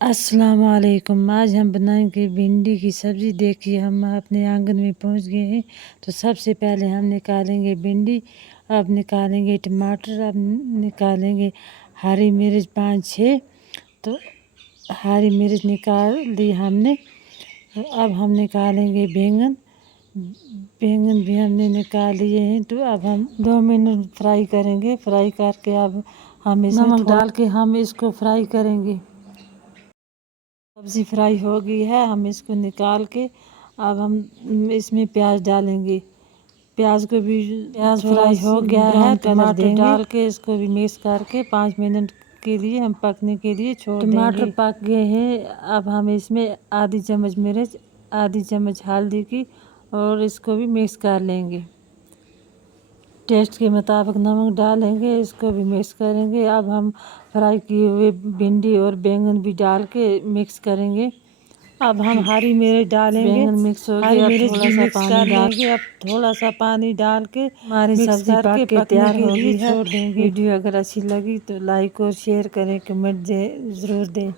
अस्सलाम वालेकुम। आज हम बनाएंगे भिंडी की सब्ज़ी। देखिए हम अपने आंगन में पहुंच गए हैं। तो सबसे पहले हम निकालेंगे भिंडी, अब निकालेंगे टमाटर, अब निकालेंगे हरी मिर्च 5-6। तो हरी मिर्च निकाल ली हमने। अब हम निकालेंगे बैंगन, बैंगन भी हमने निकाल लिए हैं। तो अब हम 2 मिनट फ्राई करेंगे। फ्राई करके अब हम इसमें नमक डाल के हम इसको फ्राई करेंगे। सब्ज़ी फ्राई हो गई है, हम इसको निकाल के अब हम इसमें प्याज डालेंगे। प्याज फ्राई हो गया है। टमाटर डाल के इसको भी मिक्स करके 5 मिनट के लिए हम पकने के लिए छोड़ देंगे। टमाटर पक गए हैं। अब हम इसमें आधी चम्मच मिर्च, आधी चम्मच हल्दी की और इसको भी मिक्स कर लेंगे। टेस्ट के मुताबिक नमक डालेंगे, इसको भी मिक्स करेंगे। अब हम फ्राई किए हुए भिंडी और बैंगन भी डाल के मिक्स करेंगे। अब हम हरी मिर्च डालेंगे। बैंगन मिक्स हो गया, अब थोड़ा सा पानी डालेंगे। अब थोड़ा सा पानी डाल के हमारी सब्जी पक के तैयार हो गई है। छोड़ देंगे। वीडियो अगर अच्छी लगी तो लाइक और शेयर करें, कमेंट ज़रूर दें।